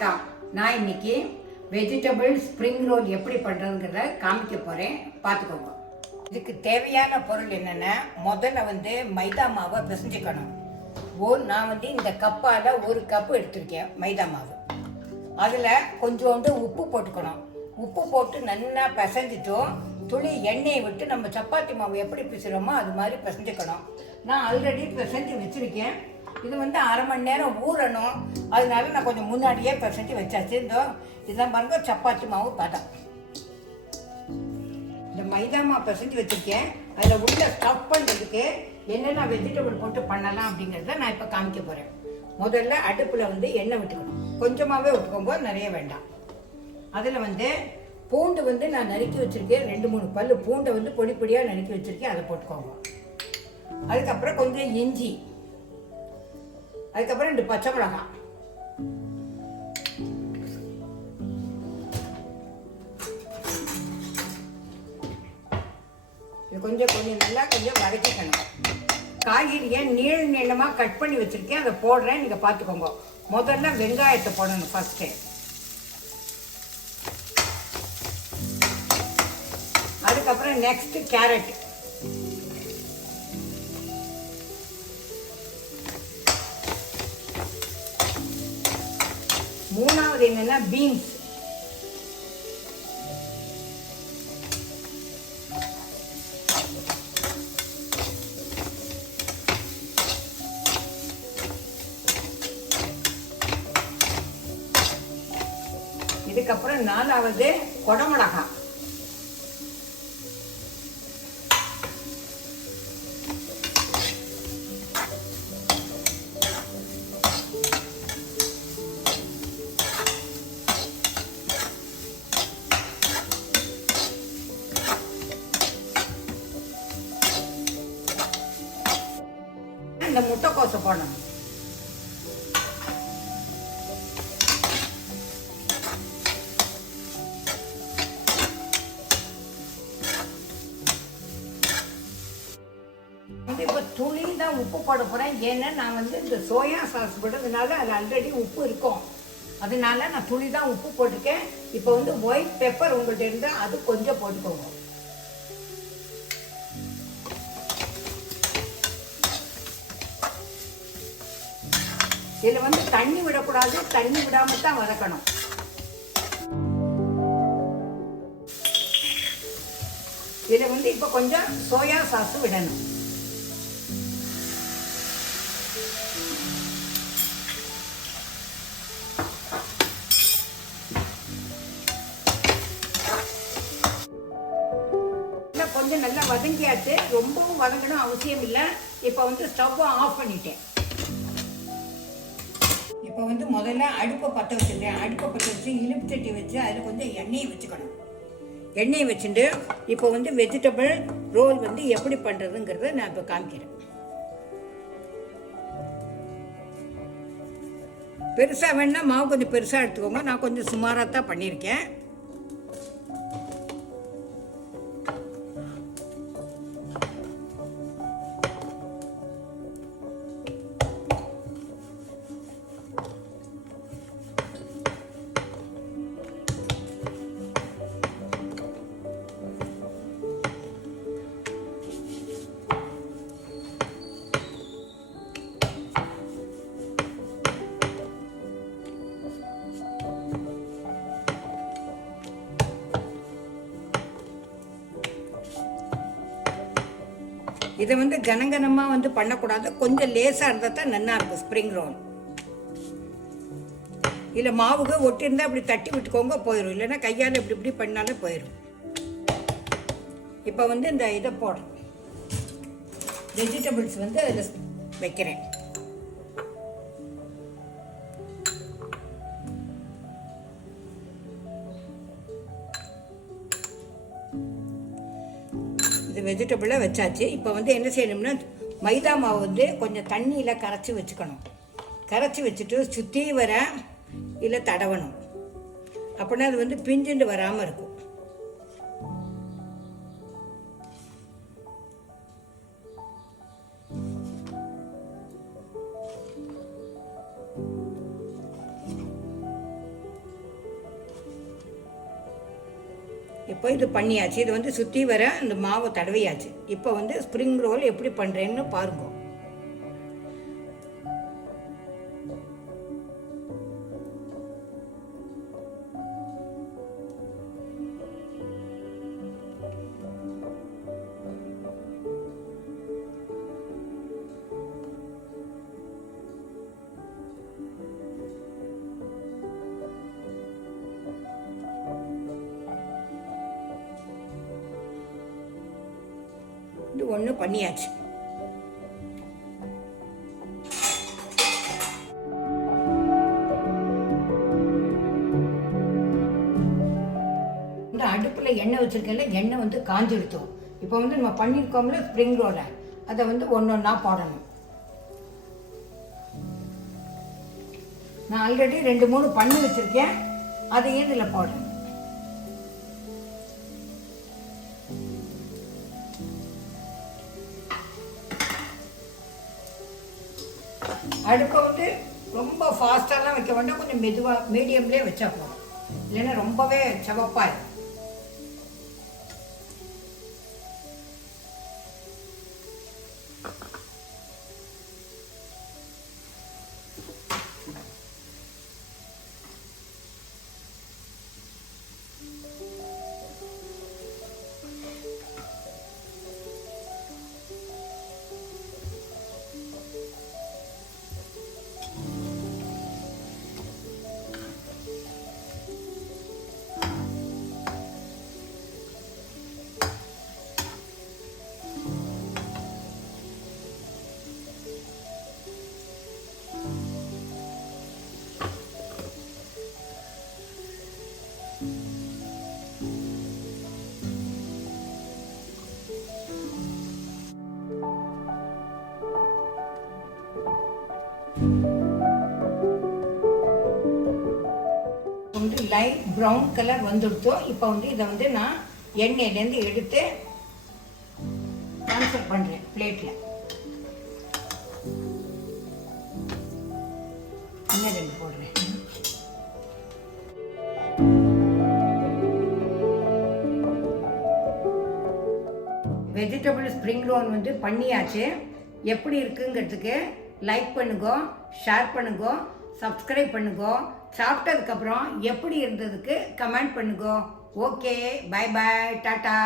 நான் இன்னைக்கு vegetable spring roll எப்படி பண்ணுறதுங்கிறத காமிக்க போகிறேன் பார்த்துக்கோங்க. இதுக்கு தேவையான பொருள் என்னென்னா முதல்ல வந்து மைதா மாவை பிசைஞ்சுக்கணும். ஓ நான் வந்து இந்த கப்பால் ஒரு கப்பு எடுத்திருக்கேன் மைதா மாவு. அதில் கொஞ்சோண்டு உப்பு போட்டுக்கணும். உப்பு போட்டு நல்லா பிசைஞ்சிட்டோம். துளி எண்ணெயை விட்டு நம்ம சப்பாத்தி மாவு எப்படி பிசுகிறோமோ அது மாதிரி பிசைஞ்சுக்கணும். நான் ஆல்ரெடி பிசைஞ்சு வச்சுருக்கேன். இது வந்து அரை மணி நேரம் ஊறணும். அதனால நான் கொஞ்சம் முன்னாடியே பிசைஞ்சு வச்சாச்சு. இந்த இதெல்லாம் பாருங்க சப்பாத்தி மாவு பதம் இந்த மைதா மாவு பெசஞ்சு வச்சுருக்கேன். அதில் உள்ள ஸ்டஃப் பண்ணுறதுக்கு என்னென்ன வெஜிடபிள் போட்டு பண்ணலாம் அப்படிங்கிறத நான் இப்போ காமிக்க போகிறேன் முதல்ல அடுப்பில் வந்து எண்ணெய் விட்டுக்கணும். கொஞ்சமாகவே விட்டுக்கும்போது நிறைய வேண்டாம். அதில் வந்து பூண்டு வந்து நான் நறுக்கி வச்சுருக்கேன். ரெண்டு மூணு பல் பூண்டை வந்து பொடி பொடியாக நறுக்கி வச்சுருக்கேன். அதை போட்டுக்கோங்க. அதுக்கப்புறம் கொஞ்சம் இஞ்சி. அதுக்கப்புறம் ரெண்டு பச்சை மிளகாய் இது கொஞ்சம் கொஞ்சம் நல்லா கொஞ்சம் வதக்கிக்கணும். காய்கறியை நீள நீளமாக கட் பண்ணி வச்சுருக்கேன். அதை போடுறேன். நீங்கள் பார்த்துக்கோங்க. முதல்ல வெங்காயத்தை போடணும் ஃபஸ்ட்டு அதுக்கப்புறம் நெக்ஸ்ட்டு கேரட் மூணாவது என்னன்னா பீன்ஸ் இதுக்கப்புறம் நாலாவது குடமிளகாய். இந்த முட்டைக்கோசை போடணும். இப்போ துளி தான் உப்பு போட போகிறேன் ஏன்னா நான் வந்து இந்த சோயா சாஸ் போட்டதுனால அது ஆல்ரெடி உப்பு இருக்கும். அதனால நான் துளி தான் உப்பு போட்டிருக்கேன். இப்போ வந்து ஒயிட் பெப்பர் உங்கள்கிட்ட இருந்தால் அது கொஞ்சம் போட்டுக்கோங்க. இதில் வந்து தண்ணி விடக்கூடாது தண்ணி விடாமல் தான் வதக்கணும். இதில் வந்து இப்போ கொஞ்சம் சோயா சாஸ் விடணும். இல்லை கொஞ்சம் நல்லா வதங்கியாச்சு. ரொம்பவும் வதங்கணும் அவசியம் இல்லை. இப்போ வந்து ஸ்டவ் ஆஃப் பண்ணிட்டேன். இப்போ வந்து முதல்ல அடுப்பை பற்ற வச்சுருக்கேன் அடுப்பை பற்ற வச்சு இனிப்பு தட்டி வச்சு அதில் கொஞ்சம் எண்ணெயை வச்சுக்கணும். எண்ணெயை வச்சுட்டு இப்போ வந்து வெஜிடபிள் ரோல் வந்து எப்படி பண்ணுறதுங்கிறத நான் இப்போ காமிக்கிறேன். பெருசாக வேணுன்னா மாவு கொஞ்சம் பெருசாக எடுத்துக்கோங்க. நான் கொஞ்சம் சுமாராக தான் பண்ணியிருக்கேன். இதை வந்து கனகனமாக வந்து பண்ணக்கூடாது. கொஞ்சம் லேசாக இருந்தால் தான் நல்லா இருக்கும் ஸ்ப்ரிங் ரோல் இல்லை மாவுக்கு ஒட்டியிருந்தா அப்படி தட்டி விட்டுக்கோங்க போயிடும் இல்லைன்னா கையால் இப்படி இப்படி பண்ணாலே போயிடும் இப்போ வந்து இந்த இதை போடுறோம் வெஜிடபிள்ஸ் வந்து அதில் வைக்கிறேன். வெஜிடபிளை வச்சாச்சு. இப்போ வந்து என்ன செய்யணும்னா மைதா மாவு வந்து கொஞ்சம் தண்ணியில் கரைச்சி வச்சுக்கணும். கரைச்சி வச்சுட்டு சுற்றி வர இல்லை தடவணும். அப்படின்னா அது வந்து பிஞ்சுண்டு வராமல் இருக்கும். இப்போ இது பண்ணியாச்சு. இது வந்து சுற்றி வர இந்த மாவை தடவையாச்சு. இப்போ வந்து ஸ்ப்ரிங் ரோல் எப்படி பண்ணுறேன்னு பாருங்க. ஒன்று பண்ணியாச்சு. இந்த அடுப்பில் எண்ணெய் வச்சிருக்கல எண்ணெய் வந்து காஞ்செடுத்தோம் இப்போ வந்து நம்ம பண்ணியிருக்கோம்ல ஸ்ப்ரிங் ரோலை அதை வந்து ஒன்று ஒன்றா போடணும். நான் ஆல்ரெடி ரெண்டு மூணு பண்ணி வச்சிருக்கேன். அதையும் இதில் போடணும் அடுப்பை வந்து ரொம்ப ஃபாஸ்ட்டாலாம் வைக்க வேண்டாம். கொஞ்சம் மெதுவாக மீடியம்லேயே வச்சா போதும். இல்லைன்னா ரொம்பவே செவப்பாயிடும் வந்து லைட் ப்ரௌன் கலர் வந்துடுத்தோம் இப்போ வந்து இதை வந்து நான் எண்ணெயிலேருந்து எடுத்து ட்ரான்ஸ்ஃபர் பண்ணுறேன் பிளேட்டில் இன்னும் ரெண்டு போடுறேன். வெஜிடபிள் ஸ்ப்ரிங் ரோல் வந்து பண்ணியாச்சு. எப்படி இருக்குங்கிறதுக்கு லைக் பண்ணுங்க ஷேர் பண்ணுங்க சப்ஸ்கிரைப் பண்ணுங்க. சாப்பிட்டதுக்கப்புறம் எப்படி இருந்ததுக்கு கமெண்ட் பண்ணுங்க. Okay bye bye tata